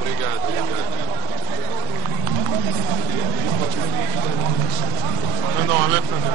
Obrigado, Non, Alexandre.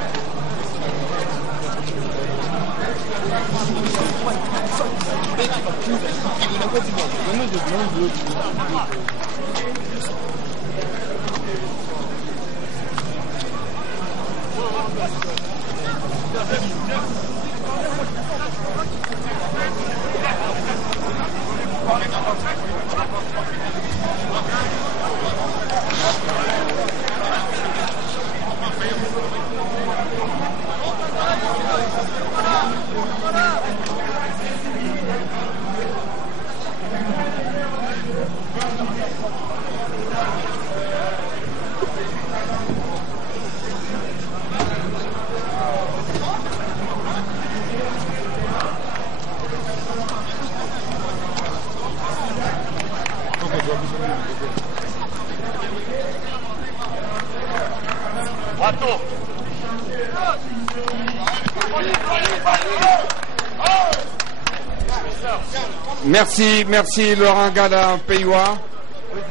Merci Laurent Gada Pays-Ois.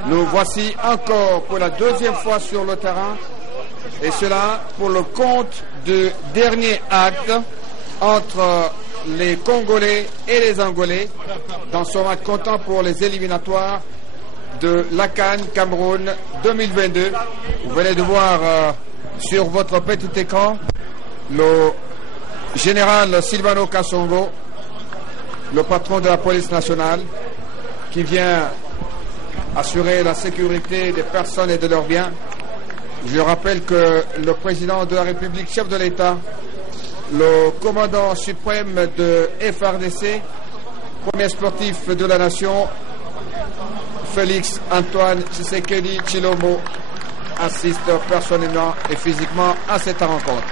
Nous voici encore pour la deuxième fois sur le terrain, et cela pour le compte du dernier acte entre les Congolais et les Angolais dans ce match comptant pour les éliminatoires de la CAN Cameroun 2022. Vous venez de voir sur votre petit écran le général Silvano Kasongo, le patron de la police nationale, qui vient assurer la sécurité des personnes et de leurs biens. Je rappelle que le président de la République, chef de l'État, le commandant suprême de FRDC, premier sportif de la nation, Félix Antoine Tshisekedi Tshilombo, assiste personnellement et physiquement à cette rencontre.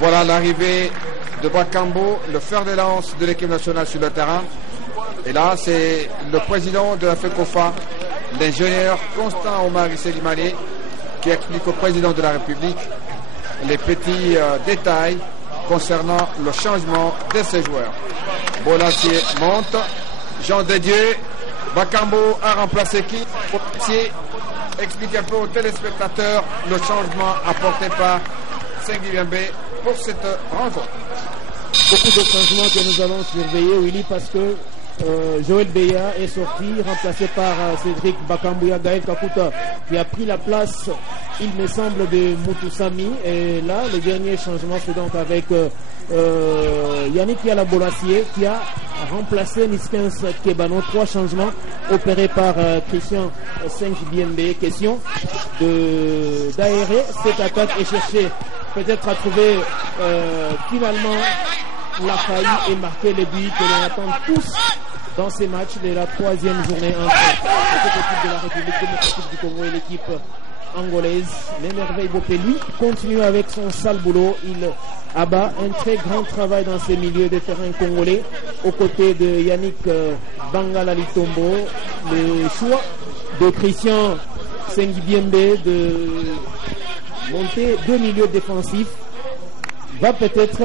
Voilà l'arrivée de Bakambu, le fer de lance de l'équipe nationale sur le terrain. Et là, c'est le président de la FECOFA, l'ingénieur Constant Omar Selimani, qui explique au président de la République les petits détails concernant le changement de ses joueurs. Bolassier monte, Jean de Dieu, Bakambu a remplacé qui? Explique un peu aux téléspectateurs le changement apporté par Sengibiembe pour cette rencontre. Beaucoup de changements que nous allons surveiller, Willy, parce que Joël Beya est sorti, remplacé par Cédric Bakambouya Gaël Kakuta, qui a pris la place, il me semble, de Moutousami. Et là, le dernier changement, c'est donc avec Yannick Yala-Bolassier, qui a remplacé Niskens Kebano. 3 changements opérés par Christian Sengibiembe. Question d'aérer cette attaque et chercher peut-être à trouver finalement la faille et marquer les buts que l'on attend tous dans ces matchs de la 3e journée entre l'équipe de la République démocratique du Congo et l'équipe angolaise. L'émerveille Bopé, lui, continue avec son sale boulot. Il abat un très grand travail dans ces milieux de terrain congolais aux côtés de Yannick Bangala Litombo. Le choix de Christian Sengibiembe de monter 2 milieux défensifs va peut-être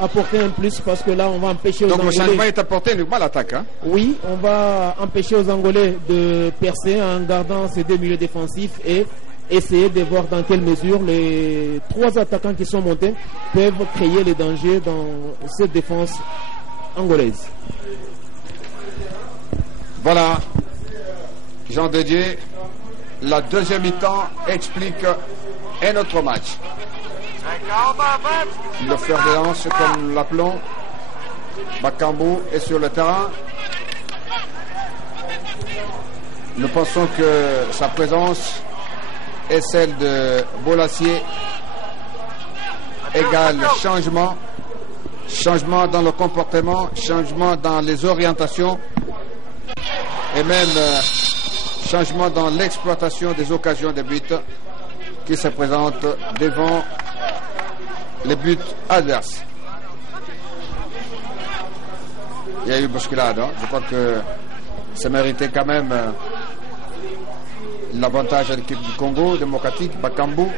apporter un plus, parce que là on va empêcher aux Angolais. Donc le changement est apporté uniquement à l'attaque, hein? Oui, on va empêcher aux Angolais de percer en gardant ces 2 milieux défensifs et essayer de voir dans quelle mesure les 3 attaquants qui sont montés peuvent créer les dangers dans cette défense angolaise. Voilà, Jean de Dieu, la deuxième mi-temps explique un autre match. Le fer de lance, comme nous l'appelons, Bakambu est sur le terrain. Nous pensons que sa présence est celle de Bolassier égale changement dans le comportement, changement dans les orientations et même changement dans l'exploitation des occasions de but qui se présentent devant les buts adverses. Il y a eu bousculade, hein. Je crois que ça méritait quand même l'avantage à l'équipe du Congo démocratique. Bakambu,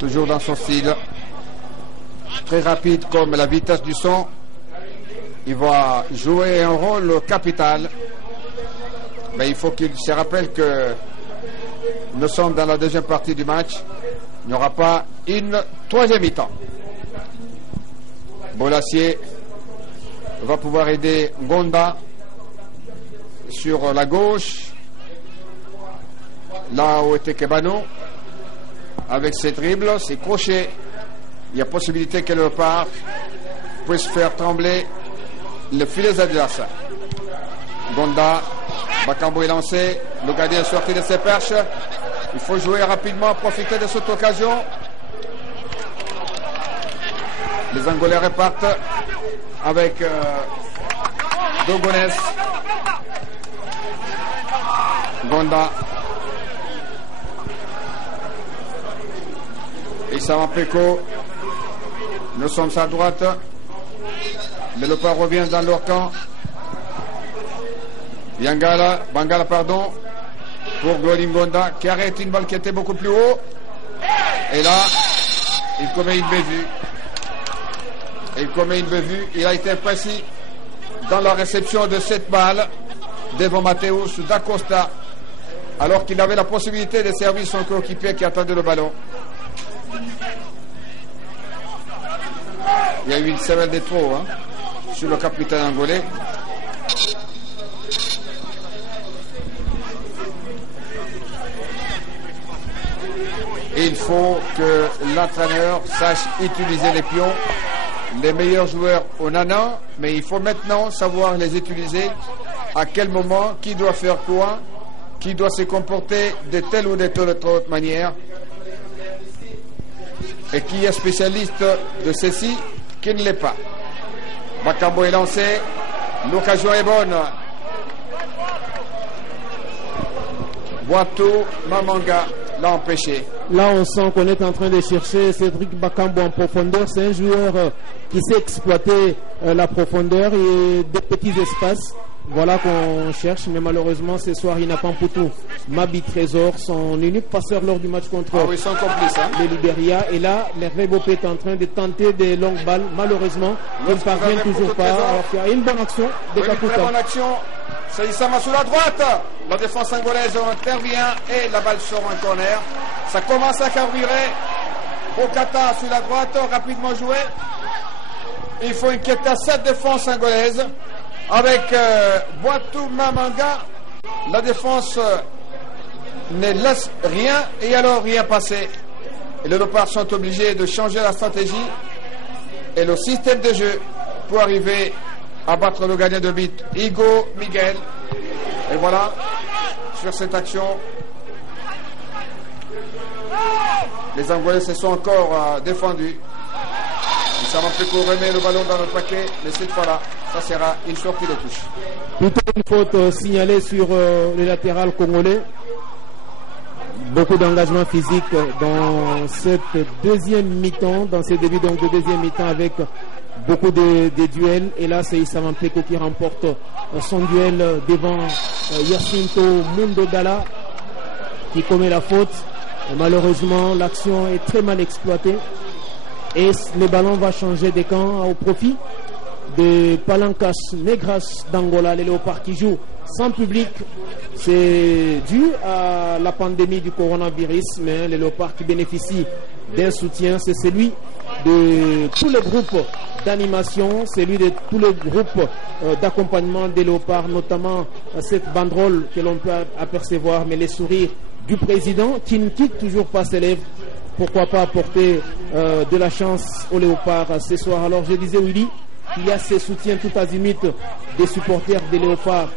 toujours dans son style, très rapide comme la vitesse du son. Il va jouer un rôle capital. Mais il faut qu'il se rappelle que nous sommes dans la deuxième partie du match. Il n'y aura pas une troisième mi-temps. Bolassier va pouvoir aider Gonda sur la gauche. Là où était Kebano. Avec ses dribbles, ses crochets. Il y a possibilité que le Léopard puisse faire trembler le filet adversaires. Gonda, Bakambu est lancé, le gardien est sorti de ses perches. Il faut jouer rapidement, profiter de cette occasion. Les Angolais repartent avec Dogones. Gonda. Et Samampeko. Nous sommes à droite. Les Léopards reviennent dans leur camp. Bangala, pardon, pour Gloringonda, qui arrête une balle qui était beaucoup plus haut. Et là, il commet une bévue. Il a été précis dans la réception de cette balle devant Mateus d'Acosta, alors qu'il avait la possibilité de servir son coéquipier qui attendait le ballon. Il y a eu une semelle de trop sur le capitaine angolais. Et il faut que l'entraîneur sache utiliser les pions. Les meilleurs joueurs on en a, mais il faut maintenant savoir les utiliser. À quel moment, qui doit faire quoi, qui doit se comporter de telle ou de telle autre manière. Et qui est spécialiste de ceci, qui ne l'est pas. Bakambu est lancé, l'occasion est bonne. Boato Mamanga l'a empêché. Là, on sent qu'on est en train de chercher Cédric Bakambu en profondeur. C'est un joueur qui sait exploiter la profondeur et des petits espaces. Voilà qu'on cherche, mais malheureusement, ce soir, il n'a pas Poutou. Mabi Trésor, son unique passeur lors du match contre le Libéria. Et là, Merveille Bopé est en train de tenter des longues balles. Malheureusement, il ne parvient toujours pas. Alors qu'il y a une bonne action de Kakuta. Une bonne action. C'est Issama sur la droite. La défense angolaise intervient et la balle sort en corner. Ça commence à carburer. Bokata sur la droite, rapidement joué. Il faut inquiéter à cette défense angolaise. Avec Boatou Mamanga, la défense ne laisse rien et alors rien passer. Et les Léopards sont obligés de changer la stratégie et le système de jeu pour arriver à battre le gardien de but Igo Miguel. Et voilà, sur cette action, les Angolais se sont encore défendus. Ça va plus qu'on remet le ballon dans le paquet, mais cette fois-là, ça sera une sortie de touche. Plutôt une faute signalée sur le latéral congolais. Beaucoup d'engagement physique dans cette deuxième mi-temps, dans ces débuts donc de deuxième mi-temps avec beaucoup de duels. Et là, c'est Issa Mampeko qui remporte son duel devant Jacinto Mundo Dala qui commet la faute. Et malheureusement, l'action est très mal exploitée. Et le ballon va changer de camp au profit de Palancas Negras d'Angola, les Léopards qui jouent sans public. C'est dû à la pandémie du coronavirus, mais les Léopards qui bénéficient d'un soutien, c'est celui de tous les groupes d'animation, celui de tous les groupes d'accompagnement des Léopards, notamment cette banderole que l'on peut apercevoir, mais les sourires du président qui ne quitte toujours pas ses lèvres. Pourquoi pas apporter de la chance aux Léopards ce soir. Alors je disais Willy, il y a ces soutiens tout azimut des supporters des Léopards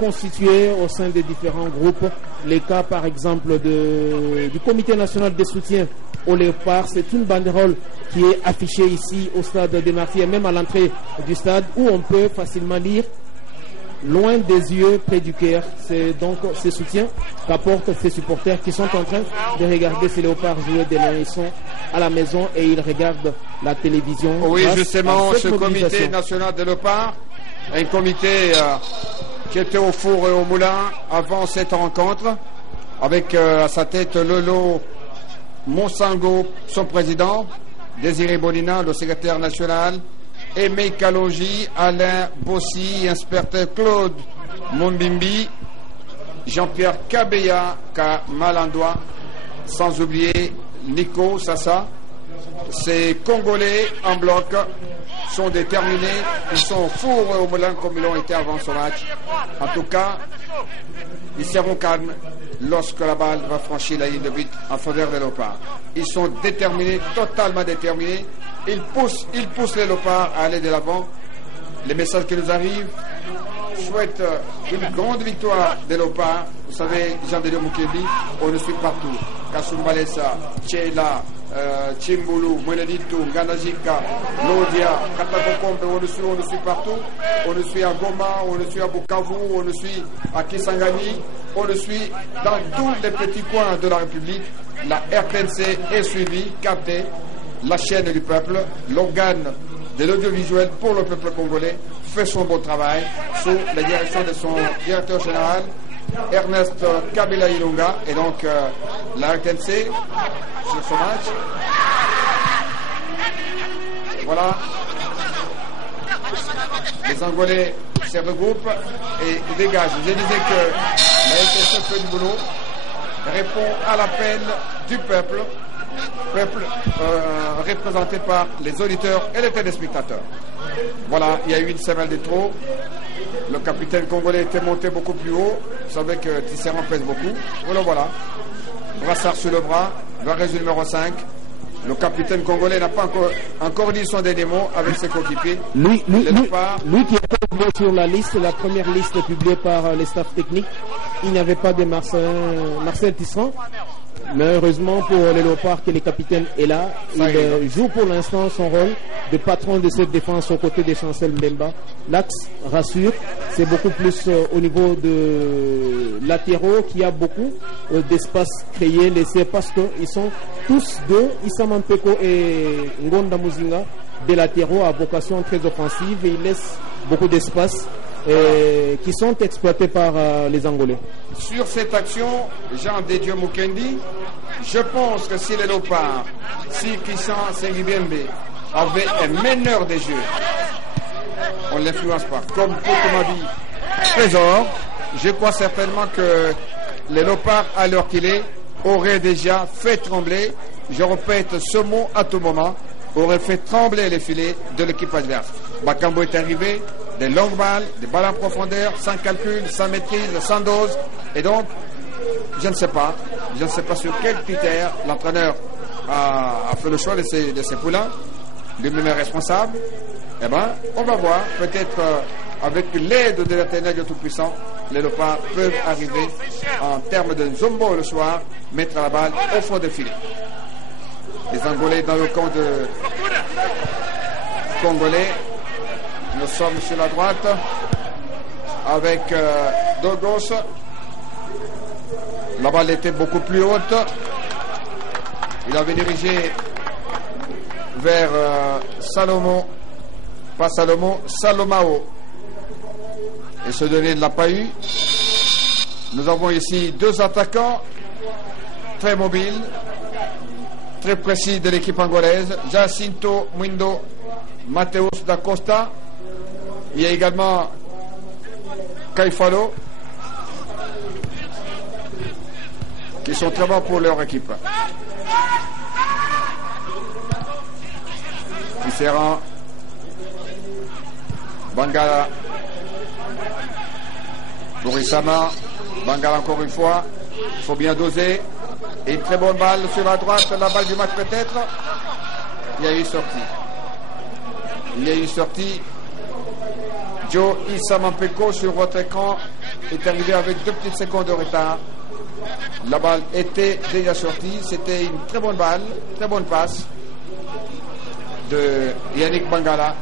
constitués au sein des différents groupes. Les cas par exemple du comité national de soutien aux Léopards, c'est une banderole qui est affichée ici au stade des Martyrs, même à l'entrée du stade, où on peut facilement lire loin des yeux, près du cœur. C'est donc ce soutien qu'apportent ces supporters qui sont en train de regarder ces Léopards jouer des loin. Ils sont à la maison et ils regardent la télévision. Oui, justement, ce comité national des Léopards, un comité qui était au four et au moulin avant cette rencontre, avec à sa tête Lolo Monsango, son président, Désiré Bonina, le secrétaire national, Aimé Kalonji, Alain Bossi, inspecteur Claude Mombimbi, Jean-Pierre Kabeya Malandois, sans oublier Nico Sassa. Ces Congolais en bloc sont déterminés, ils sont fourrés au moulin comme ils l'ont été avant ce match. En tout cas, ils seront calmes lorsque la balle va franchir la ligne de but en faveur des Léopards. Ils sont déterminés, totalement déterminés. Ils poussent les Léopards à aller de l'avant. Les messages qui nous arrivent souhaitent une grande victoire des Léopards. Vous savez, Jean-Dédé Mukebi, on le suit partout. Kasumbalesa, Tchela, Chimbulu, Mweneditu, Nganajika, Lodia, Katakokombe, on le suit partout. On le suit à Goma, on le suit à Bukavu, on le suit à Kisangani, on le suit dans tous les petits coins de la République. La RTNC est suivie, captée, la chaîne du peuple, l'organe de l'audiovisuel pour le peuple congolais fait son beau travail sous la direction de son directeur général, Ernest Kabila Ilunga, et donc la RTNC sur ce match. Voilà. Les Angolais se regroupent et dégagent. Je disais que la RTNC fait du boulot, répond à l'appel du peuple représenté par les auditeurs et les téléspectateurs. Voilà, il y a eu une semelle de trop. Le capitaine congolais était monté beaucoup plus haut. Vous savez que Tisserand pèse beaucoup. Voilà. Brassard sur le bras, varèse numéro 5. Le capitaine congolais n'a pas encore dit son dernier mot avec ses coéquipiers. Lui qui était sur la liste, la première liste publiée par les staffs techniques, il n'y avait pas de Marcel Tisserand. Mais heureusement pour les Léopards que le capitaine est là, il joue pour l'instant son rôle de patron de cette défense aux côtés de Chancel Mbemba. L'axe rassure, c'est beaucoup plus au niveau de latéraux qu'il y a beaucoup d'espace créé, laissé, parce qu'ils sont tous deux, Issa Mampeko et Ngonda Muzinga, des latéraux à vocation très offensive, et ils laissent beaucoup d'espace qui sont exploités par les Angolais. Sur cette action, Jean Dédieu Mukendi, je pense que si les Léopards, si Christian Sengibembe avait un meneur des jeux, on ne l'influence pas. Comme Potomabi Trésor, je crois certainement que les Léopards, à l'heure qu'il est, auraient déjà fait trembler, je répète ce mot à tout moment, auraient fait trembler les filets de l'équipe adverse. Bakambo est arrivé, des longues balles, des balles en profondeur, sans calcul, sans maîtrise, sans dose. Et donc, je ne sais pas sur quel critère l'entraîneur a fait le choix de ces poulains, lui-même est responsable. Eh bien, on va voir, peut-être avec l'aide de l'Éternel de Tout-Puissant, les Léopards peuvent arriver en termes de Zombo le soir, mettre la balle au fond des filets. Les Angolais dans le camp de Congolais. Nous sommes sur la droite avec Dogos. La balle était beaucoup plus haute. Il avait dirigé vers Salomao. Et ce dernier ne l'a pas eu. Nous avons ici deux attaquants très mobiles, très précis de l'équipe angolaise. Jacinto Mwindo, Mateus da Costa. Il y a également Kaifalo, qui sont très bons pour leur équipe. Tisserand, Bangala, Borisama, Bangala encore une fois. Il faut bien doser. Et une très bonne balle sur la droite, la balle du match peut-être. Il y a eu sortie. Joe Issa Mampeko sur votre écran est arrivé avec 2 petites secondes de retard. La balle était déjà sortie. C'était une très bonne balle, très bonne passe de Yannick Bangala.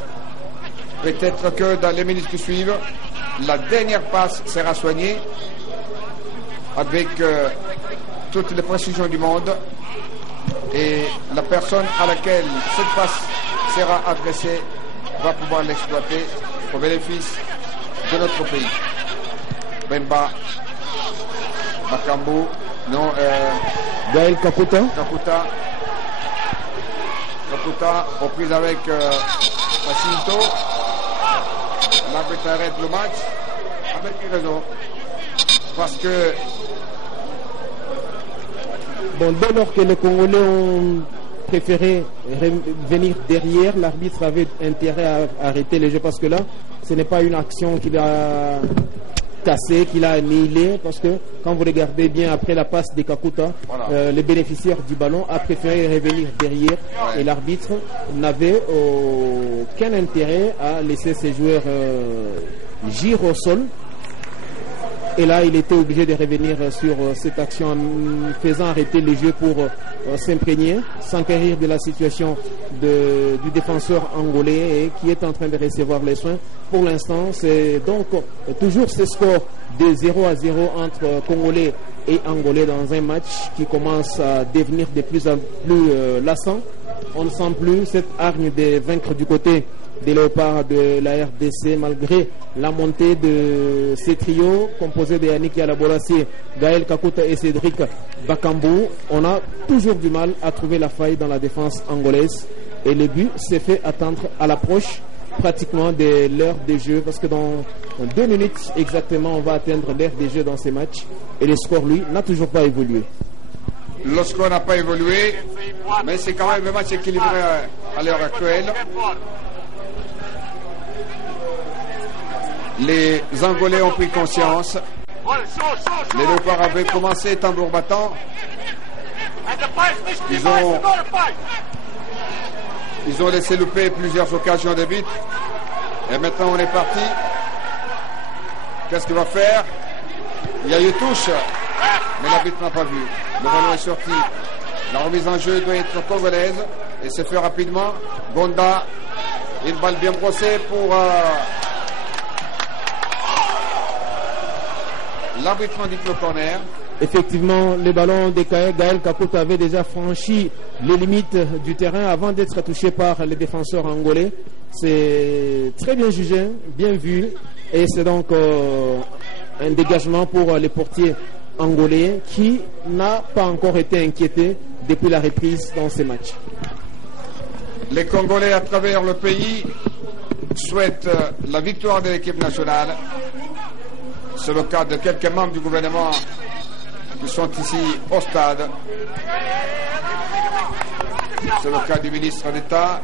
Peut-être que dans les minutes qui suivent, la dernière passe sera soignée avec toutes les précisions du monde, et la personne à laquelle cette passe sera adressée va pouvoir l'exploiter au bénéfice de notre pays. Bemba, Bakambu, non, Gaël Kakuta. Kakuta, reprise avec Jacinto. L'arbitre arrête le match avec une raison. Parce que... Bon, dès lors que les Congolais ont préféré venir derrière, l'arbitre avait intérêt à arrêter le jeu parce que là, ce n'est pas une action qu'il a cassée, qu'il a annihilée, parce que quand vous regardez bien après la passe de Kakuta, voilà. Le bénéficiaire du ballon a préféré revenir derrière, ouais. Et l'arbitre n'avait aucun intérêt à laisser ses joueurs gire au sol. Et là, il était obligé de revenir sur cette action en faisant arrêter le jeu pour s'imprégner, s'enquérir de la situation du défenseur angolais et qui est en train de recevoir les soins. Pour l'instant, c'est donc toujours ce score de 0-0 entre Congolais et Angolais dans un match qui commence à devenir de plus en plus lassant. On ne sent plus cette hargne de vaincre du côté des léopards de la RDC malgré la montée de ces trios composés de Yannick Yalaborassi, Gaël Kakuta et Cédric Bakambu. On a toujours du mal à trouver la faille dans la défense angolaise et le but s'est fait attendre à l'approche pratiquement de l'heure de jeu parce que dans 2 minutes exactement on va atteindre l'heure de jeu dans ces matchs et le score lui n'a toujours pas évolué. Le score n'a pas évolué mais c'est quand même un match équilibré à l'heure actuelle. Les Angolais ont pris conscience. Les Léopards avaient commencé tambour battant. Ils ont laissé louper plusieurs occasions de but. Et maintenant on est parti. Qu'est-ce qu'il va faire? Il y a eu touche. Mais l'arbitre n'a pas vu. Le ballon est sorti. La remise en jeu doit être congolaise. Et c'est fait rapidement. Gonda. Une balle bien brossée pour... l'arbitre indique le corner. Effectivement, le ballon de Gaël Kakuta avait déjà franchi les limites du terrain avant d'être touché par les défenseurs angolais. C'est très bien jugé, bien vu. Et c'est donc un dégagement pour les portiers angolais qui n'a pas encore été inquiété depuis la reprise dans ces matchs. Les Congolais à travers le pays souhaitent la victoire de l'équipe nationale. C'est le cas de quelques membres du gouvernement qui sont ici au stade. C'est le cas du ministre d'État,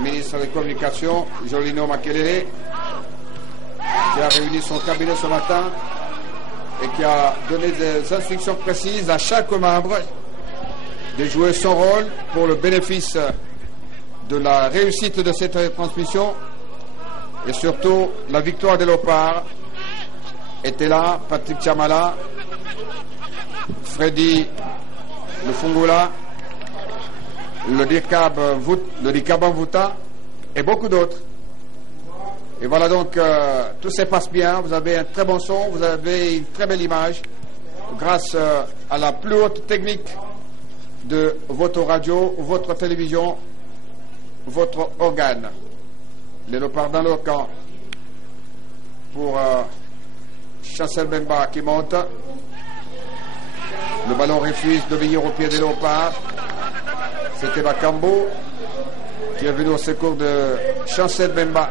ministre des Communications, Jolino Makelele, qui a réuni son cabinet ce matin et qui a donné des instructions précises à chaque membre de jouer son rôle pour le bénéfice de la réussite de cette transmission et surtout la victoire des Léopards. Était là, Patrick Chamala, Freddy Lufungula, le Dikab Mvuta et beaucoup d'autres. Et voilà donc, tout se passe bien, vous avez un très bon son, vous avez une très belle image, grâce à la plus haute technique de votre radio, votre télévision, votre organe. Les Léopards dans leur camp pour... Chancel Bemba qui monte. Le ballon refuse de venir au pied des Léopards. C'était Bakambu qui est venu au secours de Chancel Bemba.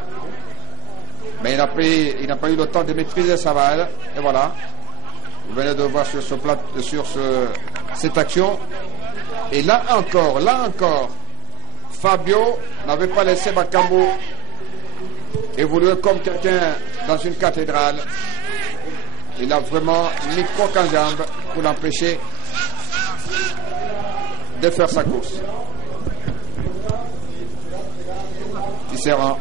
Mais il n'a pas eu le temps de maîtriser sa balle. Et voilà. Vous venez de voir sur cette action. Et là encore, Fabio n'avait pas laissé Bakambu évoluer comme quelqu'un dans une cathédrale. Il a vraiment mis coq en jambe pour l'empêcher de faire sa course. Tisserand,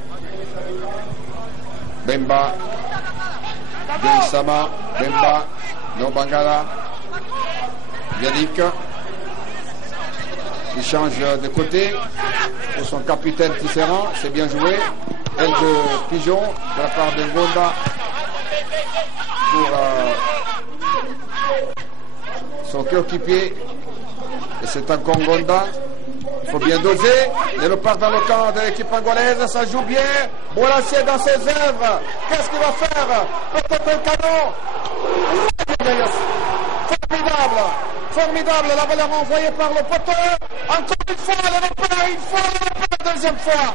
Bemba, Denisama, Bemba, Nobangala, Yannick. Il change de côté pour son capitaine Tisserand. C'est bien joué. Aile de pigeon de la part de Gonda. Pour son coéquipier, et c'est un Congonda. Il faut bien doser. Les Léopards dans le camp de l'équipe angolaise, ça joue bien. Bolassier dans ses œuvres. Qu'est-ce qu'il va faire? Peut-être un canon. Formidable. La balle renvoyée par le poteau. Encore une fois, les Léopards, deuxième fois.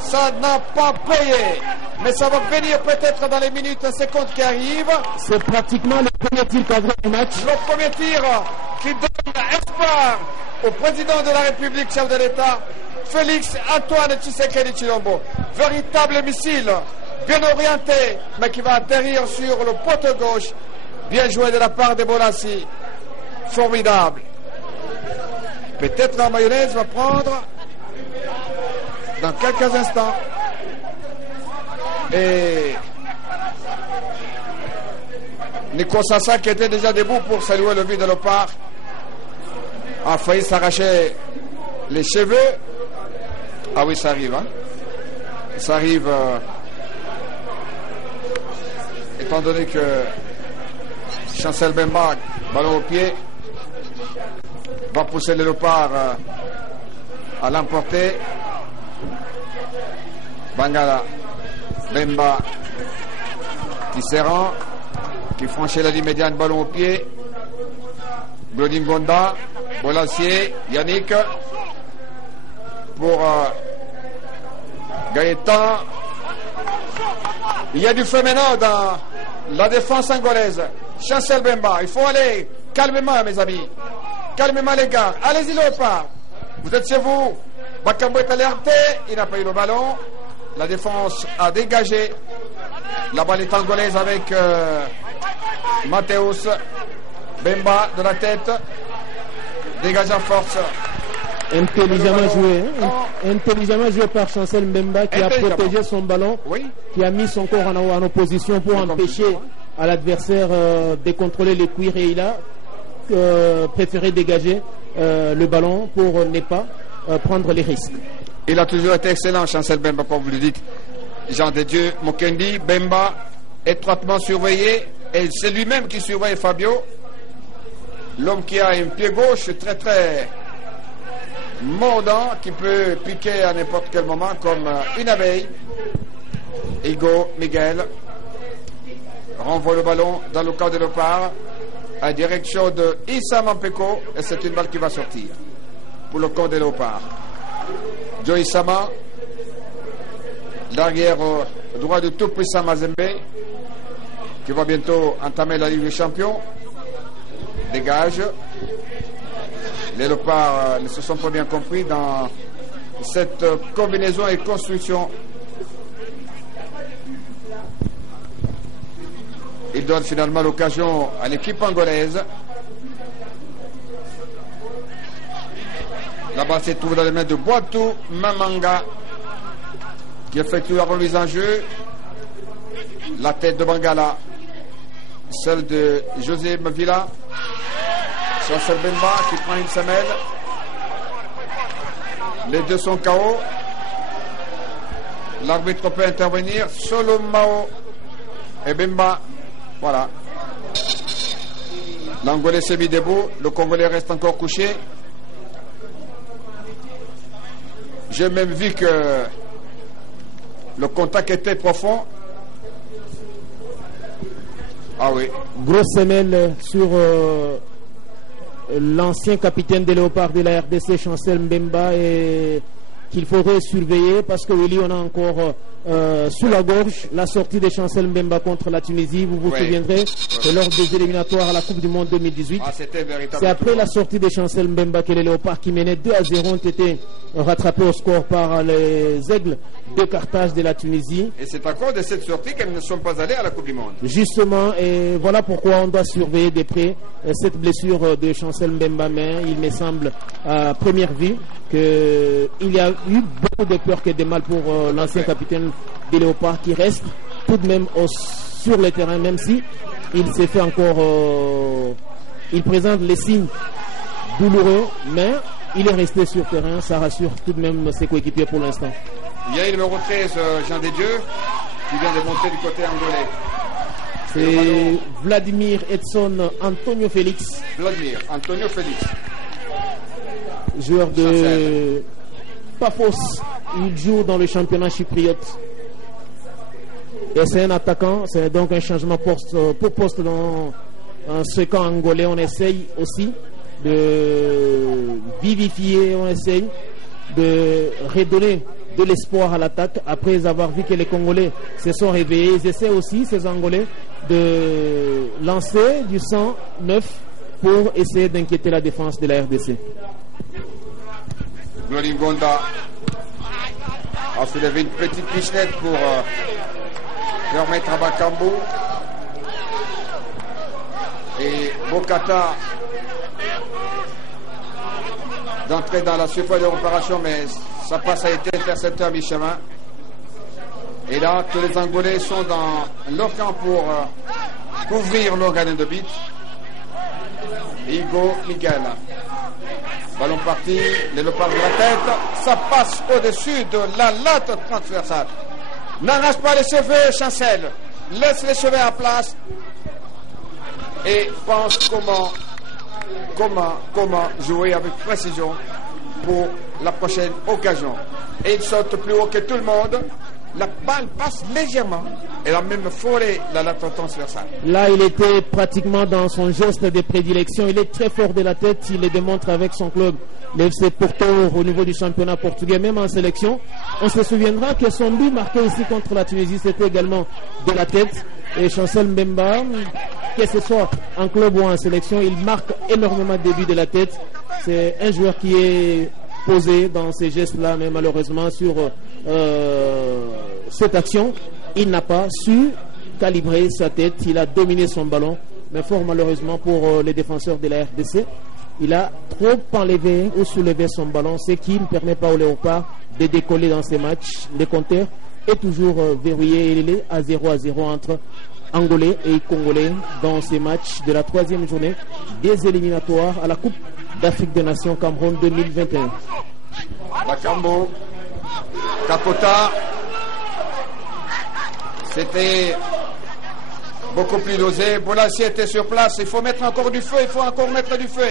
Ça n'a pas payé. Mais ça va venir peut-être dans les minutes et secondes qui arrivent. C'est pratiquement le premier tir cadré du match. Le premier tir qui donne espoir au président de la République, chef de l'État, Félix Antoine Tshisekedi Tshilombo. Véritable missile, bien orienté, mais qui va atterrir sur le poteau gauche. Bien joué de la part de Bolassi. Formidable. Peut-être la mayonnaise va prendre dans quelques instants. Et Nico Sassa, qui était déjà debout pour saluer le but de Lopar, a failli s'arracher les cheveux. Ah oui, ça arrive. Hein? Ça arrive étant donné que Chancel Bemba, ballon au pied, va pousser le Léopard à l'emporter. Bangala, Bemba, Tisserand, qui franchit la ligne médiane, ballon au pied. Blodingonda, Bolassier, Yannick, pour Gaëtan. Il y a du feu maintenant dans la défense angolaise. Chancel Bemba, il faut aller calmement, mes amis. Calmement, les gars. Allez-y, Léopard. Vous êtes chez vous. Bakambo est alerté. Il n'a pas eu le ballon. La défense a dégagé. La balle est angolaise avec Mathéus. Bemba de la tête. Dégage en force. Intelligemment joué. Intelligemment joué par Chancel Mbemba qui a protégé son ballon. Oui. Qui a mis son corps en opposition pour empêcher à l'adversaire de contrôler les cuirs. Et il a préféré dégager le ballon pour ne pas prendre les risques. Il a toujours été excellent, Chancel Bemba, comme vous le dites. Jean de Dieu, Mokendi, Bemba, étroitement surveillé. Et c'est lui-même qui surveille Fabio. L'homme qui a un pied gauche très très mordant, qui peut piquer à n'importe quel moment comme une abeille. Hugo Miguel renvoie le ballon dans le camp de Léopard à direction de Issa Mampeko, et c'est une balle qui va sortir pour le camp de Léopard. Joe Issama, l'arrière droit de tout puissant Mazembe, qui va bientôt entamer la Ligue des Champions. Dégage. Les Léopards ne se sont pas bien compris dans cette combinaison et construction. Il donne finalement l'occasion à l'équipe angolaise. La balle se trouve dans les mains de Boatou Mamanga, qui effectue la remise en jeu. La tête de Bangala, celle de José Mavila. Chancel Bemba qui prend une semelle. Les deux sont KO. L'arbitre peut intervenir. Solo Mao et Bemba. Voilà. L'Angolais s'est mis debout. Le Congolais reste encore couché. J'ai même vu que le contact était profond. Ah oui. Grosse semelle sur l'ancien capitaine des Léopards de la RDC, Chancel Mbemba, et qu'il faudrait surveiller parce que Willy, on a encore sous la gorge la sortie de Chancel Mbemba contre la Tunisie. Vous vous souviendrez, c'est lors des éliminatoires à la Coupe du Monde 2018. C'est après la sortie de Chancel Mbemba que les Léopards, qui menaient 2-0, ont été rattrapés au score par les Aigles de Carthage de la Tunisie. Et c'est à cause de cette sortie qu'elles ne sont pas allées à la Coupe du Monde. Justement, et voilà pourquoi on doit surveiller de près cette blessure de Chancel Mbemba. Mais il me semble à première vue qu'il y a eu beaucoup de peur et de mal pour l'ancien capitaine des Léopards, qui reste tout de même sur le terrain, même si il s'est fait encore il présente les signes douloureux, mais il est resté sur terrain. Ça rassure tout de même ses coéquipiers pour l'instant. Il y a le numéro 13, Jean Desdieux, qui vient de monter du côté angolais. C'est Vladimir Edson Antonio Félix. Vladimir Antonio Félix, joueur de Paphos. Il joue dans le championnat chypriote. Et c'est un attaquant. C'est donc un changement pour poste dans ce camp angolais. On essaye aussi de vivifier, on essaye de redonner de l'espoir à l'attaque après avoir vu que les Congolais se sont réveillés. Ils essaient aussi, ces Angolais, de lancer du sang neuf pour essayer d'inquiéter la défense de la RDC. Gloringonda a soulevé une petite pichenette pour permettre à Bakambu. Et Bokata d'entrer dans la surface de réparation, mais sa passe a été interceptée à mi-chemin. Et là, tous les Angolais sont dans leur camp pour couvrir l'organe de but. Igo Miguel. Ballon parti, les Léopards de la tête. Ça passe au-dessus de la latte transversale. N'arrache pas les cheveux, Chancel. Laisse les cheveux à place. Et pense comment jouer avec précision pour la prochaine occasion. Et il saute plus haut que tout le monde. La balle passe légèrement. Elle a même frôlé la latte transversale. Là, il était pratiquement dans son geste de prédilection. Il est très fort de la tête. Il le démontre avec son club, le FC Porto, au niveau du championnat portugais, même en sélection. On se souviendra que son but marqué ici contre la Tunisie, c'était également de la tête. Et Chancel Mbemba, que ce soit en club ou en sélection, il marque énormément de buts de la tête. C'est un joueur qui est posé dans ces gestes-là, mais malheureusement sur cette action, il n'a pas su calibrer sa tête. Il a dominé son ballon, mais fort malheureusement pour les défenseurs de la RDC, il a trop enlevé ou soulevé son ballon, ce qui ne permet pas aux Léopards de décoller dans ces matchs. Le compteur est toujours verrouillé. Il est à 0-0 entre Angolais et Congolais dans ces matchs de la 3e journée des éliminatoires à la Coupe d'Afrique des Nations Cameroun 2021. Bakambu, Kakota, c'était beaucoup plus dosé. Bolassi était sur place. Il faut mettre encore du feu. Il faut encore mettre du feu.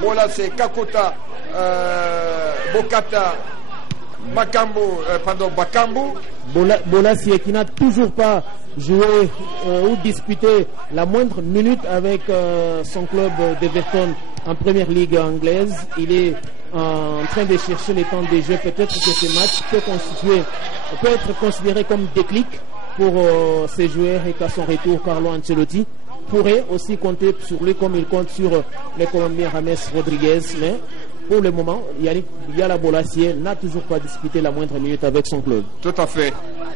Bolassi, Kakota, Bokata, Bakambu. Bolassi qui n'a toujours pas joué ou disputé la moindre minute avec son club d'Everton en première ligue anglaise. Il est en train de chercher les temps de jeu. Peut-être que ce match peut être considéré comme déclic pour ces joueurs et qu'à son retour, Carlo Ancelotti pourrait aussi compter sur lui comme il compte sur les Colombiens James Rodriguez. Mais pour le moment, Yala Bolassi n'a toujours pas disputé la moindre minute avec son club. Tout à fait.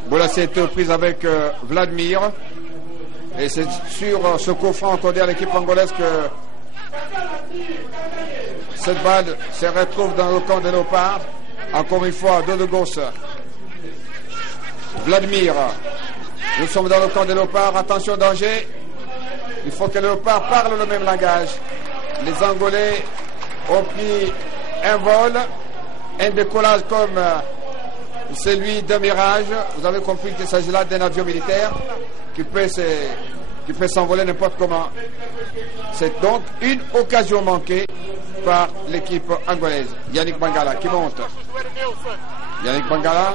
Bolassi est aux prises avec Vladimir. Et c'est sur ce coup franc accordé à l'équipe angolaise que cette balle se retrouve dans le camp de Léopard. Encore une fois, dos de gauche. Vladimir. Nous sommes dans le camp de Léopard. Attention, danger. Il faut que Léopard parle le même langage. Les Angolais ont pris un vol, un décollage comme celui d'un Mirage. Vous avez compris qu'il s'agit là d'un avion militaire qui peut s'envoler n'importe comment. C'est donc une occasion manquée par l'équipe angolaise. Yannick Bangala qui monte. Yannick Bangala.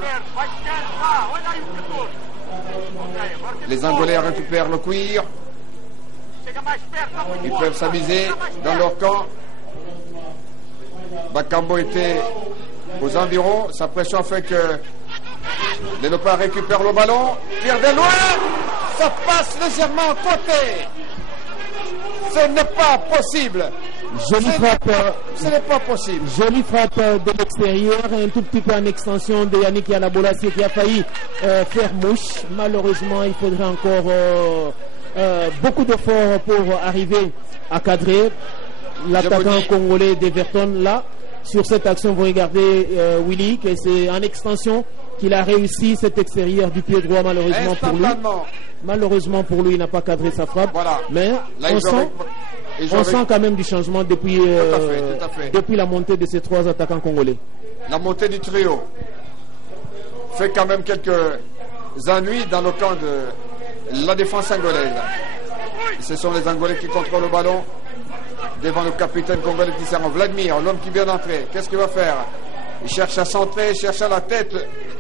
Les Angolais récupèrent le cuir. Ils peuvent s'amuser dans leur camp. Bakambu était aux environs. Sa pression fait que les Léopards récupèrent le ballon. Tire de loin. Ça passe légèrement à côté. Ce n'est pas possible. Jolie frappe. Ce n'est pas possible. Jolie frappe de l'extérieur, un tout petit peu en extension de Yannick Yala Bolassi qui a failli faire mouche. Malheureusement, il faudrait encore beaucoup d'efforts pour arriver à cadrer l'attaquant congolais d'Everton. Là, sur cette action, vous regardez Willy, que c'est en extension qu'il a réussi cet extérieur du pied droit, malheureusement pour lui. Malheureusement pour lui, il n'a pas cadré sa frappe. Voilà. Mais là, on sent quand même du changement depuis la montée de ces trois attaquants congolais. La montée du trio fait quand même quelques ennuis dans le camp de la défense angolaise. Ce sont les Angolais qui contrôlent le ballon devant le capitaine congolais qui sert en Vladimir, l'homme qui vient d'entrer. Qu'est-ce qu'il va faire? Il cherche à centrer, il cherche à la tête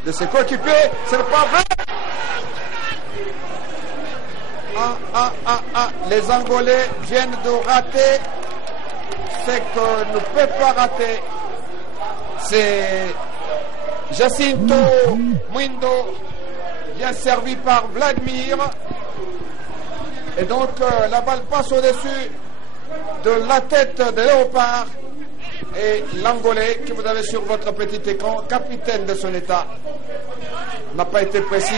de ses coéquipiers. C'est pas vrai. Les Angolais viennent de rater ce que ne peut pas rater C'est Jacinto Mundo, bien servi par Vladimir. Et donc la balle passe au-dessus de la tête de Léopard. Et l'Angolais que vous avez sur votre petit écran, capitaine de son état, n'a pas été précis.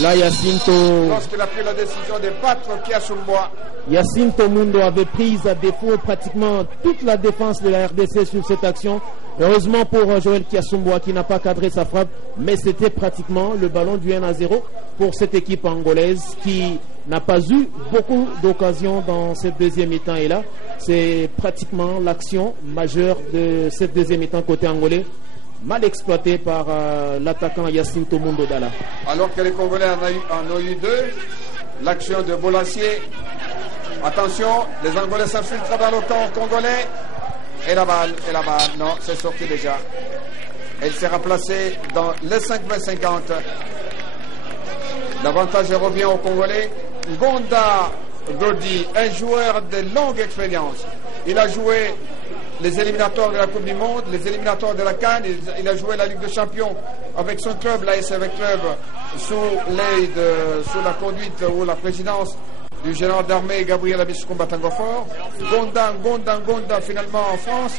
Là, Jacinto, lorsqu'il a pris la décision de battre Kiasumboa. Jacinto Mundo avait pris à défaut pratiquement toute la défense de la RDC sur cette action. Heureusement pour Joël Kiasumboa qui n'a pas cadré sa frappe, mais c'était pratiquement le ballon du 1-0 pour cette équipe angolaise qui n'a pas eu beaucoup d'occasions dans cette deuxième mi-temps. Et là, c'est pratiquement l'action majeure de cette deuxième mi-temps côté angolais, mal exploité par l'attaquant Jacinto Mundo Dala. Alors que les Congolais en ont eu deux, l'action de Bolassier. Attention, les Angolais s'infiltrent dans le camp congolais. Et la balle, non, c'est sorti déjà. Elle sera placée dans les 5-20-50. L'avantage revient aux Congolais. Gonda Godi, un joueur de longue expérience. Il a joué les éliminatoires de la Coupe du Monde, les éliminatoires de la CAN, il a joué la Ligue des Champions avec son club, l'ASV Club, sous la conduite ou la présidence du général d'armée Gabriel Abissoumba Tangofor. Gonda finalement en France.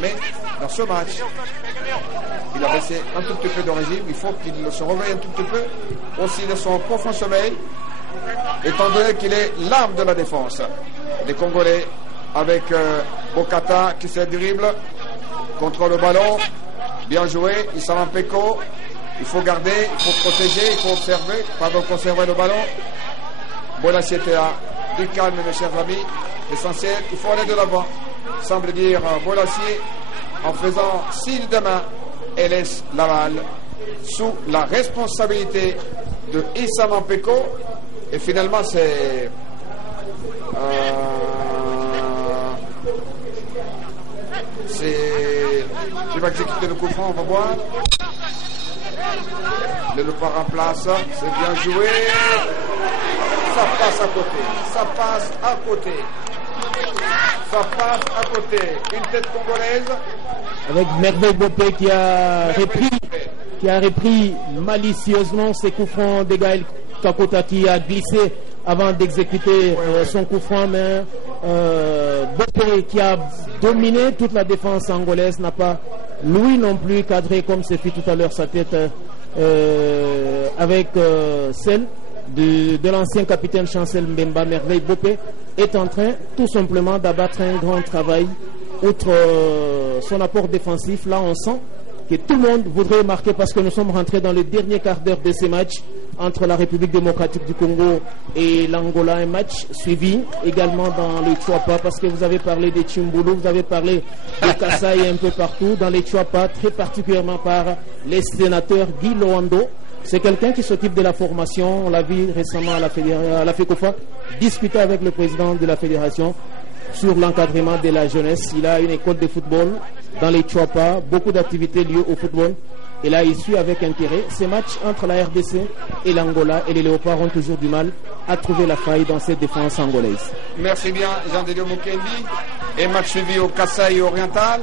Mais dans ce match, il a baissé un tout petit peu de régime. Il faut qu'il se réveille un tout petit peu aussi de son profond sommeil, étant donné qu'il est l'âme de la défense. Les Congolais avec Bokata qui se dribble contre le ballon. Bien joué, Issa Mampeko. Il faut garder, il faut protéger, il faut observer, conserver le ballon. Bolassier était là. Du calme, mes chers amis. L'essentiel, il faut aller de l'avant. Semble dire Bolassier en faisant signe de main et laisse la balle sous la responsabilité de Issa Mampeko. Et finalement, c'est qui va exécuter le coup franc, on va voir. Le Léopard en place, c'est bien joué. Ça passe à côté. Ça passe à côté. Une tête congolaise. Avec Merveille Bopé qui a repris malicieusement ses coups francs de Gaël Kakota qui a glissé avant d'exécuter son coup franc, mais Bopé qui a dominé toute la défense angolaise n'a pas, lui non plus, cadré comme c'est fait tout à l'heure sa tête avec celle de l'ancien capitaine Chancel Mbemba. Merveille Bopé est en train tout simplement d'abattre un grand travail. Outre son apport défensif, là on sent que tout le monde voudrait marquer parce que nous sommes rentrés dans le dernier quart d'heure de ces matchs entre la République démocratique du Congo et l'Angola, un match suivi également dans les Tchouapa, parce que vous avez parlé des Tchimbulu, vous avez parlé de Kasaï un peu partout, dans les Tchouapa, très particulièrement par les sénateurs Guy Loando. C'est quelqu'un qui s'occupe de la formation, on l'a vu récemment à la FECOFA, discuter avec le président de la fédération sur l'encadrement de la jeunesse. Il a une école de football dans les Tchouapa, beaucoup d'activités liées au football. Et là, il suit avec intérêt ces matchs entre la RDC et l'Angola. Et les Léopards ont toujours du mal à trouver la faille dans cette défense angolaise. Merci bien, Jean-Dédio Mukendi. Et match suivi au Kasaï oriental,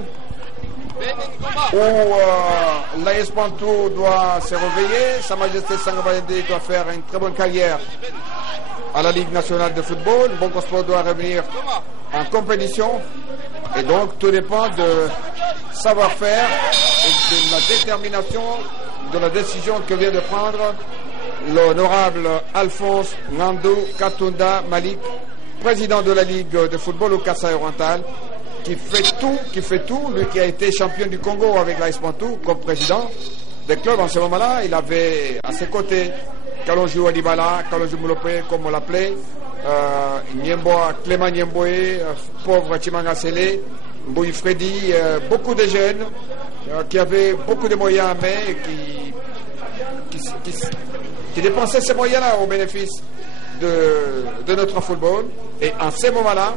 où l'AS Pantou doit se réveiller. Sa Majesté Sangabayende doit faire une très bonne carrière à la Ligue nationale de football. Bongo Sport doit revenir en compétition. Et donc, tout dépend de savoir-faire et de la détermination de la décision que vient de prendre l'honorable Alphonse Ngandou Katunda Malik, président de la Ligue de football au Kasaï oriental, qui fait tout, lui qui a été champion du Congo avec l'AS Pantou comme président des clubs en ce moment-là. Il avait à ses côtés Kalonji Adibala, Kalonji Moulopé, comme on l'appelait, Clément Niemboé, pauvre Chimanga Sele, Mbouy Freddy, beaucoup de jeunes qui avaient beaucoup de moyens à main et qui dépensaient ces moyens-là au bénéfice de notre football. Et en ces moments-là,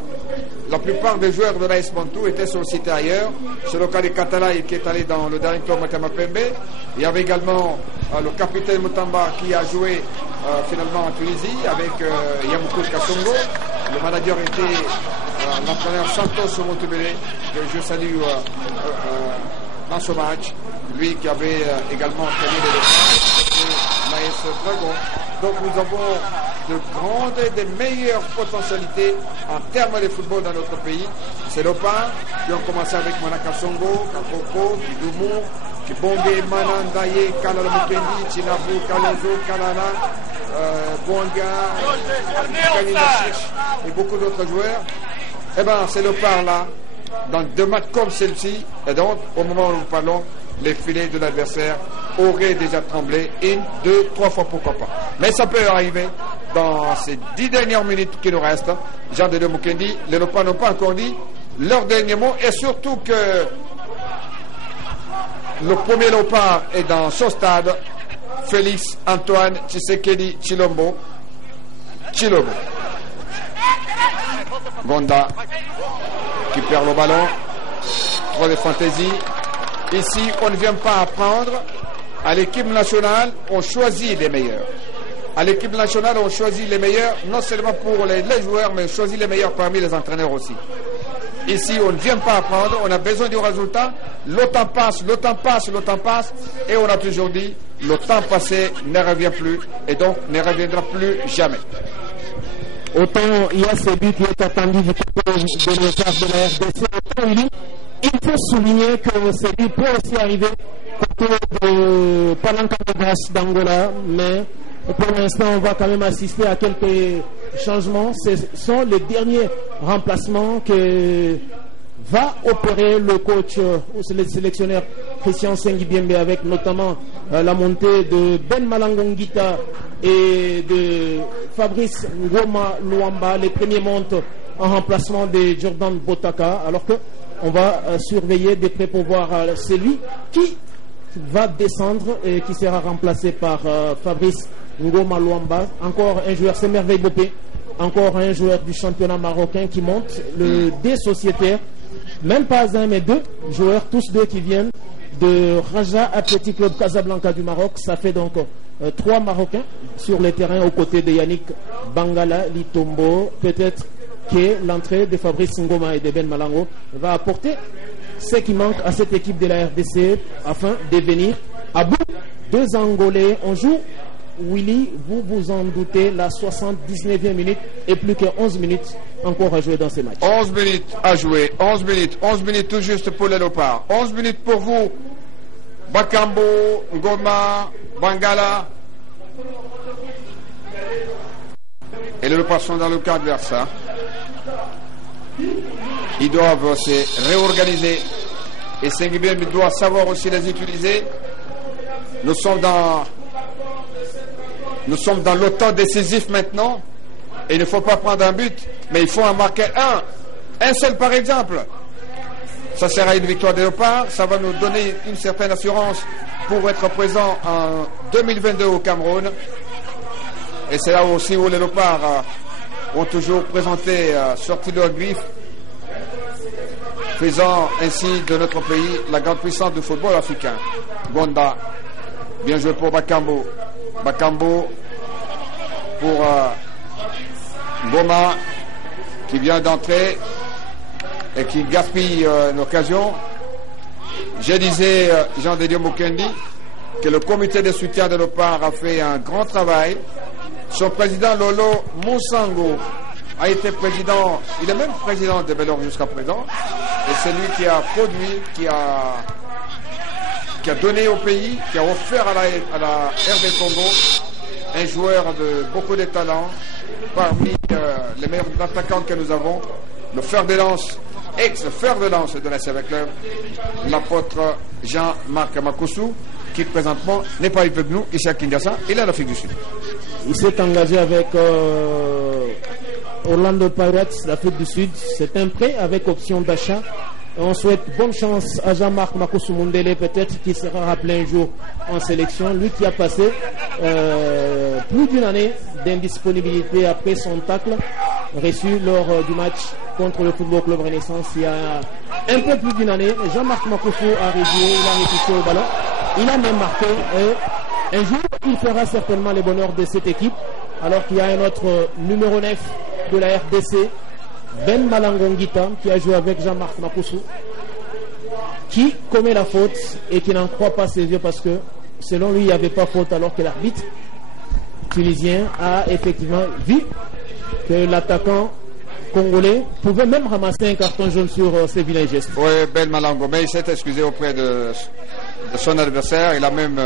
la plupart des joueurs de l'AS Pantou étaient sollicités ailleurs. C'est le cas de Katalaï qui est allé dans le dernier tour Matama Pembe. Il y avait également le capitaine Moutamba qui a joué finalement en Tunisie avec Yamoukou Kassongo. Le manager était l'entraîneur Santos Moutubele, que je salue dans ce match. Lui qui avait également entraîné les l'AS Dragon. Donc nous avons de grandes et des meilleures potentialités en termes de football dans notre pays. C'est Léopard qui ont commencé avec Manaka Songo, Kakoko, Kidoumou, Kibonge, Manandaye, Kalala Mukendi, Chinabu, Kalozo, Kalala, Bonga, Kanina Chiche et beaucoup d'autres joueurs. Eh bien, c'est Léopard là, dans 2 matchs comme celle-ci, et donc au moment où nous parlons, les filets de l'adversaire auraient déjà tremblé 1, 2, 3 fois, pourquoi pas. Mais ça peut arriver dans ces 10 dernières minutes qui nous restent. Jean de Mukendi, les Léopards n'ont pas encore dit leur dernier mot, et surtout que le premier Léopard est dans son stade, Félix Antoine Tshisekedi Tshilombo. Gonda qui perd le ballon, trop de fantaisie. Ici, on ne vient pas apprendre. À l'équipe nationale, on choisit les meilleurs. À l'équipe nationale, on choisit les meilleurs, non seulement pour les joueurs, mais on choisit les meilleurs parmi les entraîneurs aussi. Ici, on ne vient pas apprendre, on a besoin du résultat. Le temps passe, et on a toujours dit, le temps passé ne revient plus, et donc ne reviendra plus jamais. Autant il y a ce but qui est attendu du côté de l'État de la RDC, autant il faut souligner que ce but peut aussi arriver côté de Palanca de Grâce d'Angola, mais pour l'instant on va quand même assister à quelques changements. Ce sont les derniers remplacements que va opérer le coach ou le sélectionneur Christian Sengibiembe, avec notamment la montée de Ben Malangongita et de Fabrice Ngoma Luamba. Les premiers montent en remplacement de Jordan Botaka, alors que on va surveiller de près pour voir celui qui va descendre et qui sera remplacé par Fabrice Ngoma Luamba. Encore un joueur, c'est Merveille Bopé, encore un joueur du championnat marocain qui monte, le D sociétaire. Même pas un mais 2 joueurs, tous 2 qui viennent de Raja Athletic Club Casablanca du Maroc. Ça fait donc 3 Marocains sur le terrain aux côtés de Yannick Bangala Litombo. Peut-être que l'entrée de Fabrice Ngoma et de Ben Malango va apporter ce qui manque à cette équipe de la RDC afin de venir à bout. 2 Angolais, on joue. Willy, vous vous en doutez, la 79e minute et plus que 11 minutes encore à jouer dans ces matchs. 11 minutes à jouer, 11 minutes tout juste pour les Léopards. 11 minutes pour vous, Bakambo, Ngoma, Bangala. Et les Léopards sont dans le camp adverse. Ils doivent se réorganiser et Sengibiembe doit savoir aussi les utiliser. Nous sommes dans le temps décisif maintenant, et il ne faut pas prendre un but, mais il faut en marquer un seul par exemple. Ça sera une victoire des Léopards, ça va nous donner une certaine assurance pour être présent en 2022 au Cameroun. Et c'est là aussi où les Léopards ont toujours présenté, sorti de leur griffe, faisant ainsi de notre pays la grande puissance du football africain. Gonda, bien joué pour Bakambo. Bakambo pour Goma qui vient d'entrer et qui gaspille une occasion. Je disais, Jean de Mukendi, que le comité de soutien de Léopard a fait un grand travail. Son président Lolo Moussango a été président, il est même président de Bellor jusqu'à présent, et c'est lui qui a produit, qui a donné au pays, qui a offert à la RD Congo un joueur de beaucoup de talent, parmi les meilleurs attaquants que nous avons, le fer de lance, ex-fer de lance de la CV Club, l'apôtre Jean-Marc Makoussou, qui présentement n'est pas avec nous ici à Kinshasa, il est à l'Afrique du Sud. Il s'est engagé avec Orlando Pirates, l'Afrique du Sud. C'est un prêt avec option d'achat. On souhaite bonne chance à Jean-Marc Makoussou Mundele, peut-être qu'il sera rappelé un jour en sélection. Lui qui a passé plus d'une année d'indisponibilité après son tacle reçu lors du match contre le Football Club Renaissance il y a un peu plus d'une année. Jean-Marc Makoussou a réduit, il a réfléchi au ballon. Il a même marqué et un jour il fera certainement le bonheur de cette équipe, alors qu'il y a un autre numéro 9 de la RDC, Ben Malangongita, qui a joué avec Jean-Marc Makoussou. qui commet la faute et qui n'en croit pas ses yeux parce que selon lui il n'y avait pas faute, alors que l'arbitre tunisien a effectivement vu que l'attaquant congolais pouvait même ramasser un carton jaune sur ses vilains gestes. Oui, Ben Malango, mais il s'est excusé auprès de son adversaire. Il a même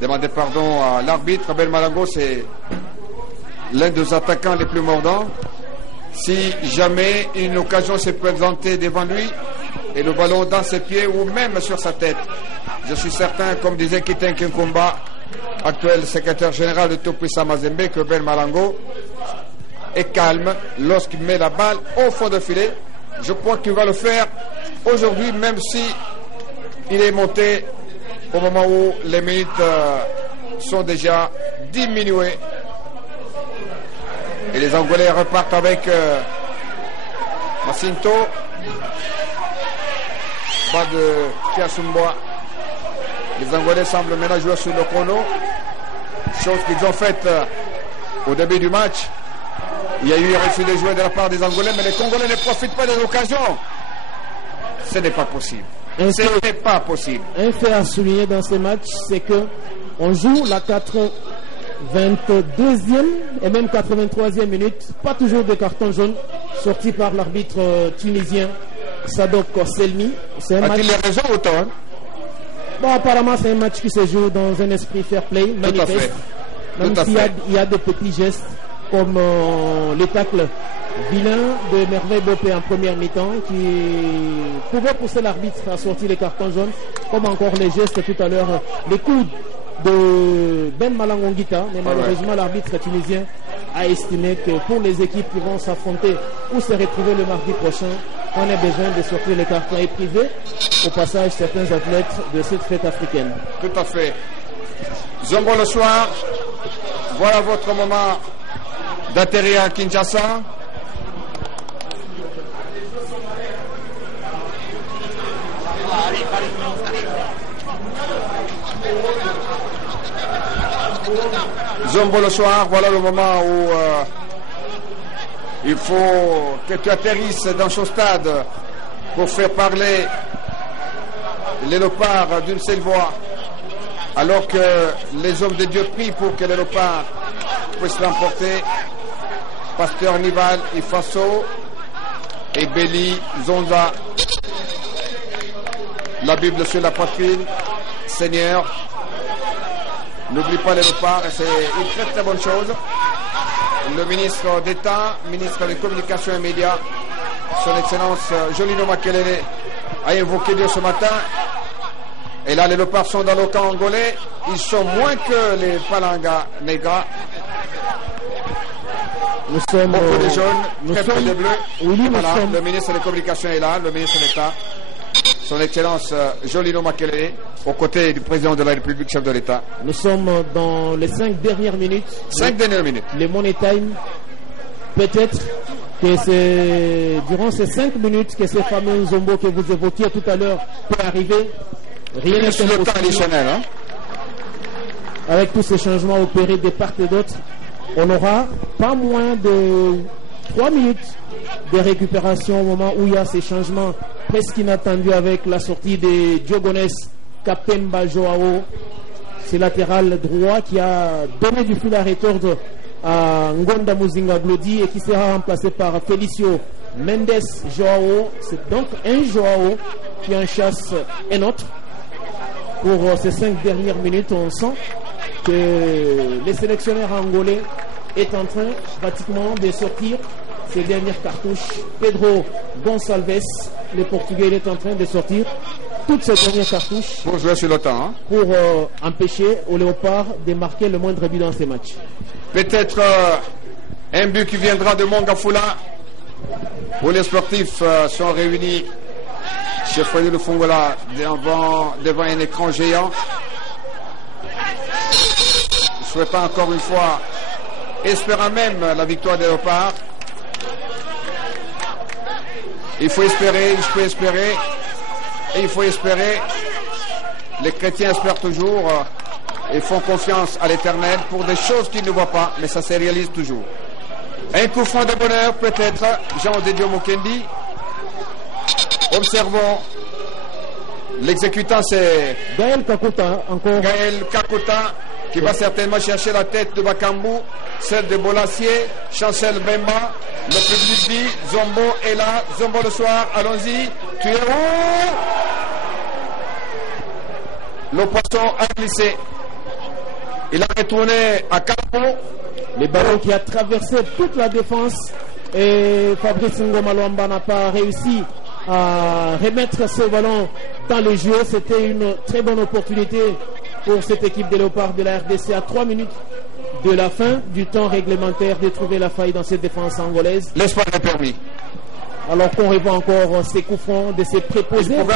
demandé pardon à l'arbitre. Ben Malango, c'est l'un des attaquants les plus mordants. Si jamais une occasion s'est présentée devant lui et le ballon dans ses pieds ou même sur sa tête, je suis certain, comme disait Kitin Kinkumba, actuel secrétaire général de Topissa Mazembe, que Ben Malango est calme lorsqu'il met la balle au fond de filet. Je crois qu'il va le faire aujourd'hui, même si il est monté au moment où les minutes sont déjà diminuées. Et les Angolais repartent avec Macinto, bas de Kiasumboa. Les Angolais semblent maintenant jouer sur le chrono, chose qu'ils ont faite au début du match. Il y a eu un refus de jouer de la part des Angolais, mais les Congolais ne profitent pas des occasions. Ce n'est pas possible. Ce n'est pas possible. Un fait à souligner dans ce match, c'est que on joue la 22e et même 83e minute, pas toujours de carton jaune sorti par l'arbitre tunisien Sadok Selmi. A-t-il raison ou tort? Bon, apparemment, c'est un match qui se joue dans un esprit fair play, manifeste. Même s'il y a des petits gestes comme les tacles vilains de Merveille Bopé en première mi-temps qui pouvaient pousser l'arbitre à sortir les cartons jaunes, comme encore les gestes tout à l'heure, les coudes de Ben Malangongita. Mais malheureusement, l'arbitre tunisien a estimé que pour les équipes qui vont s'affronter ou se retrouver le mardi prochain, on a besoin de sortir les cartons et priver au passage certains athlètes de cette fête africaine. Tout à fait. Zombo le soir, voilà votre moment d'atterrir à Kinshasa. Zombo le soir, voilà le moment où il faut que tu atterrisses dans ce stade pour faire parler les léopards d'une seule voix, alors que les hommes de Dieu prient pour que les léopards puissent l'emporter. Pasteur Nival Ifaso et Béli Zonza, la Bible sur la poitrine. Seigneur, n'oublie pas les léopards, et c'est une très très bonne chose. Le ministre d'État, ministre des Communications et Médias, son Excellence Jolino Makelele, a évoqué Dieu ce matin. Et là, les léopards sont dans le camp angolais. Ils sont moins que les Palanga Negra. Nous sommes beaucoup de jaunes, très peu de bleus. Oui, voilà, le ministre des Communications est là, le ministre d'État, son Excellence Jolino Makelele, aux côtés du président de la République, chef de l'État. Nous sommes dans les 5 dernières minutes. 5 dernières minutes. Les Money Time. Peut-être que c'est durant ces 5 minutes que ce fameux Zombo que vous évoquiez tout à l'heure peut arriver. Rien n'est le temps additionnel. Hein? Avec tous ces changements opérés de part et d'autre, on aura pas moins de 3 minutes de récupération au moment où il y a ces changements presque inattendus avec la sortie de Diogones Kapemba Joao, c'est latéral droit qui a donné du fil à retordre à Ngonda Muzinga Glodi et qui sera remplacé par Felicio Mendes Joao. C'est donc un Joao qui en chasse un autre. Pour ces 5 dernières minutes, on sent que les sélectionneurs angolais est en train pratiquement de sortir ses dernières cartouches. Pedro Gonçalves, le Portugais, il est en train de sortir toutes ces dernières cartouches pour jouer sur le temps, hein? Pour empêcher aux Léopards de marquer le moindre but dans ces matchs. Peut-être un but qui viendra de Mongafula, où les sportifs sont réunis chez Freddy Lufungola devant un écran géant. Je ne souhaite pas encore une fois, espérant même la victoire des Léopards. Il faut espérer, il faut espérer, et il faut espérer. Les chrétiens espèrent toujours et font confiance à l'Éternel pour des choses qu'ils ne voient pas, mais ça se réalise toujours. Un coup franc de bonheur peut-être, Jean de Dieu Mokendi. Observons L'exécutant, c'est Gaël Kakuta, encore. Gaël Kakuta, qui va certainement chercher la tête de Bakambu, celle de Bolassier, Chancel Bemba. Le public dit, Zombo est là, Zombo le soir, allons-y. Tu es où? Le poisson a glissé. Il a retourné à Capo. Le ballon qui a traversé toute la défense et Fabrice Ngoma Luamba n'a pas réussi à remettre ce ballon dans le jeu. C'était une très bonne opportunité pour cette équipe des Léopards de la RDC à 3 minutes de la fin du temps réglementaire de trouver la faille dans cette défense angolaise. L'espoir est permis. Alors qu'on revoit encore ces coups francs de ses préposés. Il pouvait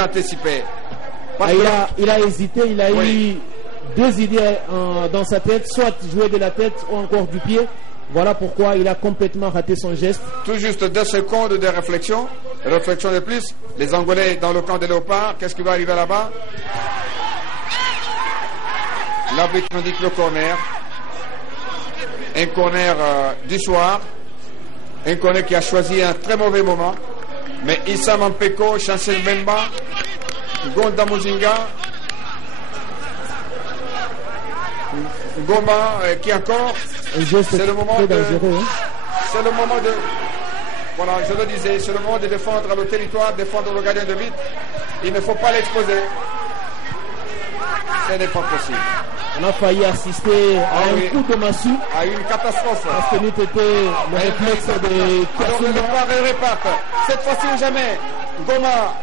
anticiper. Il a hésité, il a eu deux idées dans sa tête, soit jouer de la tête ou encore du pied. Voilà pourquoi il a complètement raté son geste. Tout juste 2 secondes de réflexion. Réflexion de plus. Les Angolais dans le camp des Léopards. Qu'est-ce qui va arriver là-bas? L'arbitre indique le corner. Un corner du soir. Un corner qui a choisi un très mauvais moment. Mais Issa Mampeko, Chancel Bemba, Gonda Muzinga, Goma qui encore. C'est le moment de. C'est le moment de. Voilà, je le disais, c'est le moment de défendre le territoire, défendre le gardien de but. Il ne faut pas l'exposer. Ce n'est pas possible. On a failli assister à un coup de massue. À une catastrophe. Parce que nous était le réflexe de Kasumba. Reparte. Cette fois-ci ou jamais. Goma,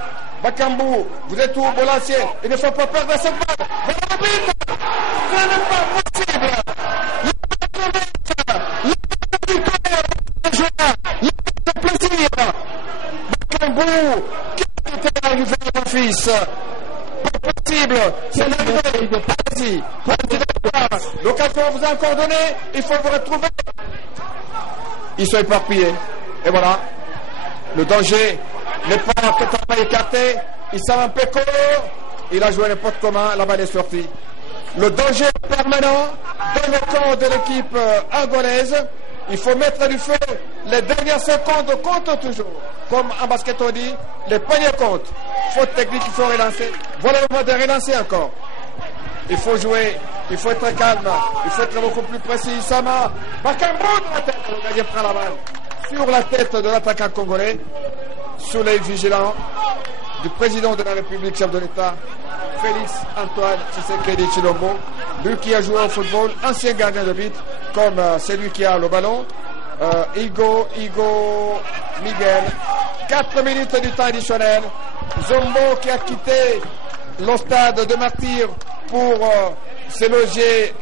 Bakambu, vous êtes où, Bolassier? Il ne faut pas perdre cette balle. Ce n'est pas possible. Le plaisir. Bakambu, qui est arrivé à mon fils? Pas possible. C'est l'année. L'occasion vous a encore donné. Il faut vous retrouver. Ils sont éparpillés. Et voilà. Le danger n'est pas totalement écarté. Il s'en un peu court. Il a joué n'importe comment. La balle est sortie. Le danger est permanent dans le camp de l'équipe angolaise. Il faut mettre du feu. Les dernières secondes comptent toujours. Comme en basket on dit, les poignets comptent. Faute technique, il faut relancer. Voilà le moment de relancer encore. Il faut jouer, il faut être calme, il faut être beaucoup plus précis. Sama, Bakambu de la tête, le gardien prend la balle sur la tête de l'attaquant congolais, sous l'œil vigilant du président de la République, chef de l'État, Félix Antoine Tshisekedi Tshilombo, lui qui a joué au football, ancien gardien de but, comme celui qui a le ballon, Igo Miguel. 4 minutes du temps additionnel. Zombo qui a quitté le stade de Martyr pour se loger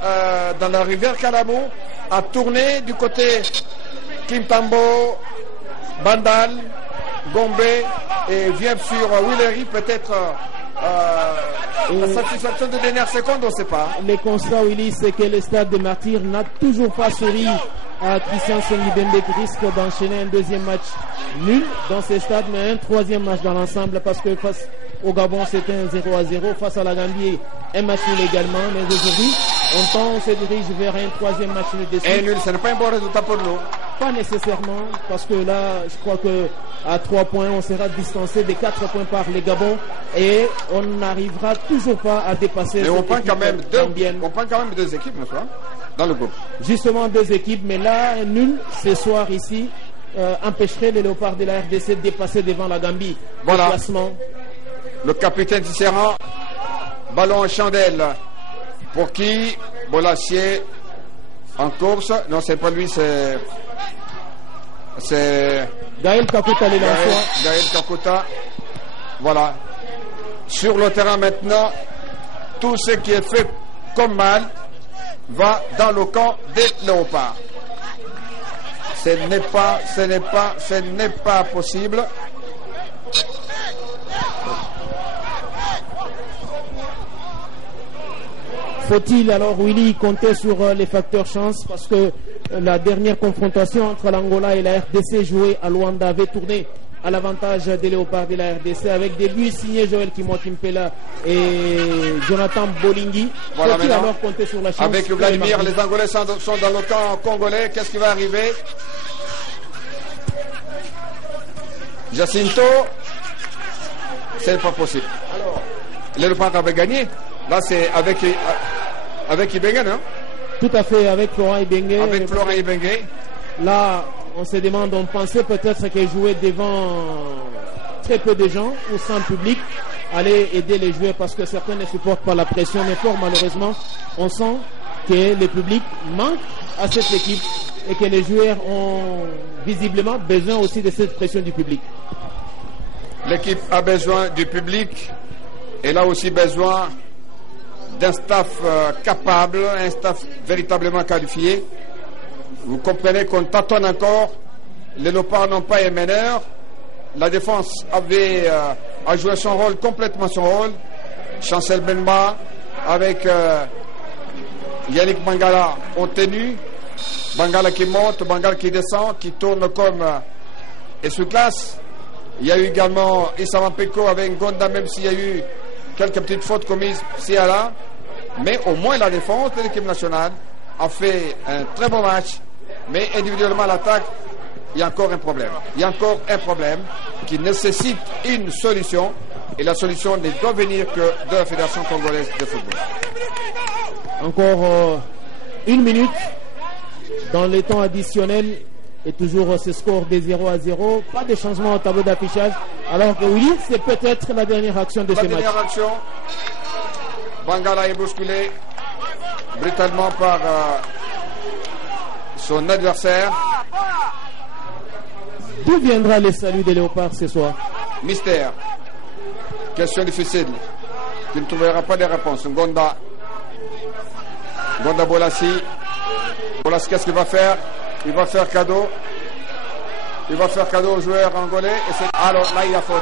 dans la rivière Kalamou, a tourné du côté Kimtambo, Bandal, Gombe et vient sur Willery, peut-être la satisfaction de dernière seconde, on ne sait pas. Le constat, Willy, c'est que le stade de Martyr n'a toujours pas souri à Christian Sengibembe qui risque d'enchaîner un deuxième match nul dans ce stade, mais un troisième match dans l'ensemble parce que face au Gabon c'était un 0-0, face à la Gambie un match nul également, mais aujourd'hui on se dirige vers un troisième match nul de suite. Et nul, ce n'est pas un bon résultat pour nous. Pas nécessairement, parce que là je crois que à 3 points on sera distancé de 4 points par les Gabon et on n'arrivera toujours pas à dépasser. Mais on prend quand même deux équipes, n'est-ce pas, dans le groupe. Justement 2 équipes, mais là un nul ce soir ici empêcherait les Léopards de la RDC de dépasser devant la Gambie. Voilà. Classement. Le capitaine Tisserand, ballon en chandelle. Pour qui? Bolassier en course. Non, c'est pas lui, c'est Gaël Kakuta les lanceurs. Gaël Kakuta. Voilà. Sur le terrain maintenant, tout ce qui est fait comme mal va dans le camp des Léopards. Ce n'est pas possible. Faut-il alors, Willy, compter sur les facteurs chance parce que la dernière confrontation entre l'Angola et la RDC jouée à Luanda avait tourné à l'avantage des Léopards de la RDC avec des buts signés Joël Kimotimpela et Jonathan Bolingui. Voilà, faut-il alors compter sur la chance? Avec Vladimir, les Angolais sont dans le camp congolais. Qu'est-ce qui va arriver? c'est pas possible. Les Léopards avaient gagné. Là, c'est avec Ibengue, non? Tout à fait, avec Florent Ibengue. Avec Florent Ibengue. Là, on se demande, on pensait peut-être qu'il jouait devant très peu de gens ou sans public, aller aider les joueurs parce que certains ne supportent pas la pression, mais fort malheureusement, on sent que le public manque à cette équipe et que les joueurs ont visiblement besoin aussi de cette pression du public. L'équipe a besoin du public. Elle a aussi besoin d'un staff capable, un staff véritablement qualifié. Vous comprenez qu'on tâtonne encore. Les Léopards n'ont pas un meneur. La défense a joué son rôle, complètement son rôle. Chancel Benba avec Yannick Bangala ont tenu. Bangala qui monte, Bangala qui descend, qui tourne comme et sous classe. Il y a eu également Issa Wampeko avec Ngonda, même s'il y a eu quelques petites fautes commises ci et là. Mais au moins la défense de l'équipe nationale a fait un très bon match. Mais individuellement l'attaque, il y a encore un problème. Il y a encore un problème qui nécessite une solution. Et la solution ne doit venir que de la Fédération congolaise de football. Encore une minute dans les temps additionnels. Et toujours ce score de 0-0. Pas de changement au tableau d'affichage. Alors que oui, c'est peut-être la dernière action de ce match. La dernière action. Bangala est bousculé brutalement par son adversaire. D'où viendra le salut des Léopards ce soir? Mystère. Question difficile. Tu ne trouveras pas de réponse. Ngonda Bolassi. Bolassi, qu'est-ce qu'il va faire? Il va faire cadeau. Il va faire cadeau aux joueurs angolais. Alors là, il y a faute.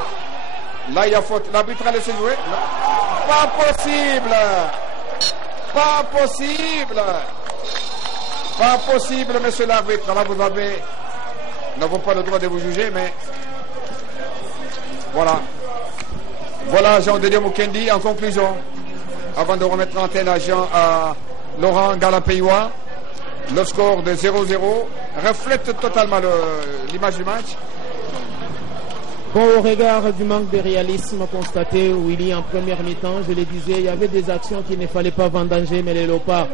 Là, il y a faute. L'arbitre a laissé jouer. Non. Pas possible. Pas possible. Pas possible, monsieur l'arbitre. Là, vous n'avons pas le droit de vous juger, mais voilà. Voilà, Jean-Dédé Mukendi, en conclusion, avant de remettre l'antenne à Laurent Ngala-Peyoua. Le score de 0-0 reflète totalement l'image du match. Bon, au regard du manque de réalisme constaté, Willy, en première mi-temps, je le disais, il y avait des actions qu'il ne fallait pas vendanger, mais les Léopards